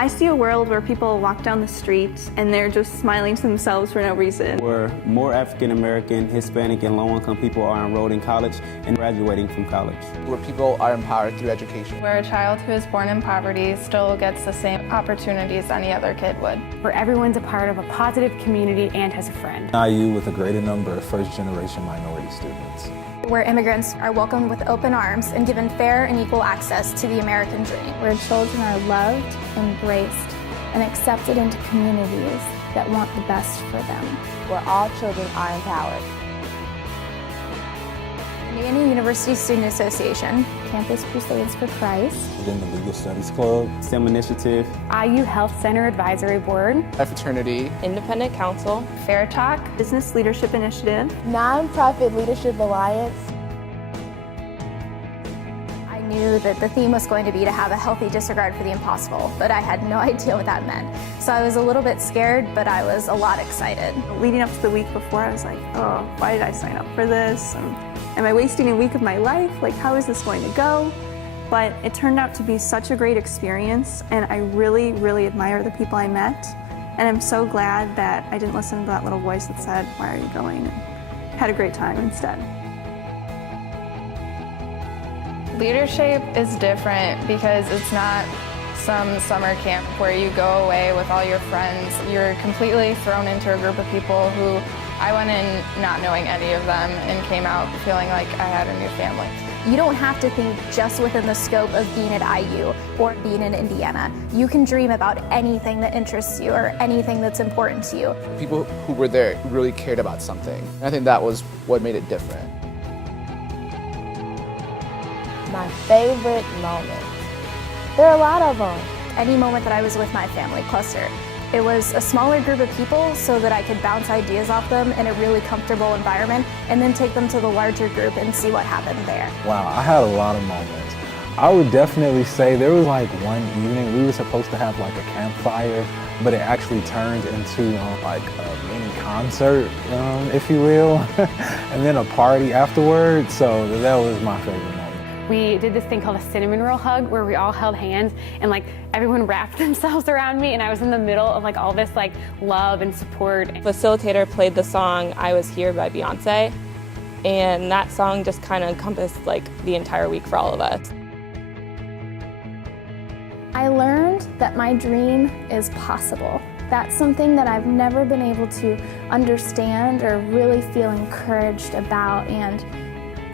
I see a world where people walk down the street and they're just smiling to themselves for no reason. Where more African American, Hispanic, and low-income people are enrolled in college and graduating from college. Where people are empowered through education. Where a child who is born in poverty still gets the same opportunities any other kid would. Where everyone's a part of a positive community and has a friend. IU with a greater number of first-generation minority students. Where immigrants are welcomed with open arms and given fair and equal access to the American dream. Where children are loved, embraced, and accepted into communities that want the best for them. Where all children are empowered. Indiana University Student Association. Campus Crusades for Christ. Within the Legal Studies Club. STEM Initiative. IU Health Center Advisory Board. A fraternity. Independent Council. Fair Talk. Business Leadership Initiative. Nonprofit Leadership Alliance. I knew that the theme was going to be to have a healthy disregard for the impossible, but I had no idea what that meant. So I was a little bit scared, but I was a lot excited. Leading up to the week before, I was like, oh, why did I sign up for this? Am I wasting a week of my life? Like, how is this going to go? But it turned out to be such a great experience, and I really, really admire the people I met. And I'm so glad that I didn't listen to that little voice that said, why are you going? And had a great time instead. LeaderShape is different because it's not some summer camp where you go away with all your friends. You're completely thrown into a group of people who I went in not knowing any of them and came out feeling like I had a new family. You don't have to think just within the scope of being at IU or being in Indiana. You can dream about anything that interests you or anything that's important to you. People who were there really cared about something. And I think that was what made it different. My favorite moment. There are a lot of them. Any moment that I was with my family cluster. It was a smaller group of people so that I could bounce ideas off them in a really comfortable environment and then take them to the larger group and see what happened there. Wow, I had a lot of moments. I would definitely say there was like one evening we were supposed to have like a campfire, but it actually turned into like a mini concert, if you will, and then a party afterwards. So that was my favorite moment. We did this thing called a cinnamon roll hug where we all held hands and like everyone wrapped themselves around me and I was in the middle of like all this like love and support. Facilitator played the song I Was Here by Beyonce, and that song just kind of encompassed like the entire week for all of us. I learned that my dream is possible. That's something that I've never been able to understand or really feel encouraged about, and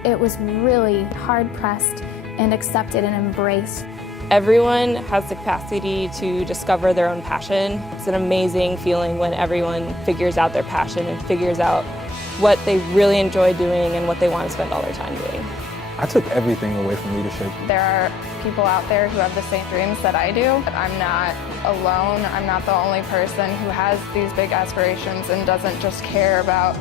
it was really hard-pressed and accepted and embraced. Everyone has the capacity to discover their own passion. It's an amazing feeling when everyone figures out their passion and figures out what they really enjoy doing and what they want to spend all their time doing. I took everything away from leadership. There are people out there who have the same dreams that I do. I'm not alone. I'm not the only person who has these big aspirations and doesn't just care about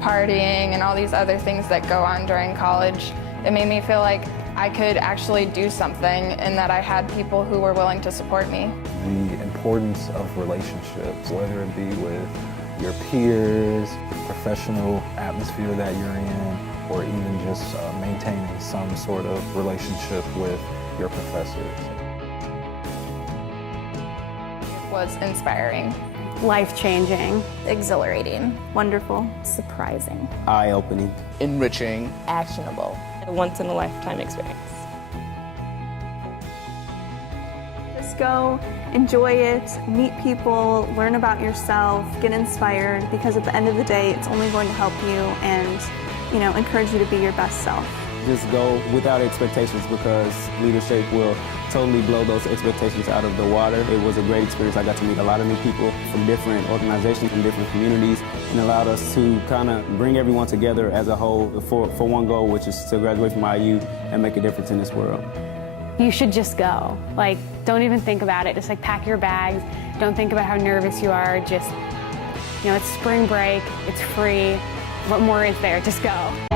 partying and all these other things that go on during college. It made me feel like I could actually do something and that I had people who were willing to support me. The importance of relationships, whether it be with your peers, the professional atmosphere that you're in, or even just maintaining some sort of relationship with your professors. It was inspiring. Life-changing. Exhilarating. Wonderful. Surprising. Eye-opening. Enriching. Actionable. A once-in-a-lifetime experience. Just go, enjoy it, meet people, learn about yourself, get inspired, because at the end of the day, it's only going to help you and, encourage you to be your best self. Just go without expectations, because LeaderShape will totally blow those expectations out of the water. It was a great experience. I got to meet a lot of new people from different organizations, from different communities, and allowed us to kind of bring everyone together as a whole for one goal, which is to graduate from IU and make a difference in this world. You should just go. Like, don't even think about it. Just like pack your bags. Don't think about how nervous you are. Just, it's spring break. It's free. What more is there? Just go.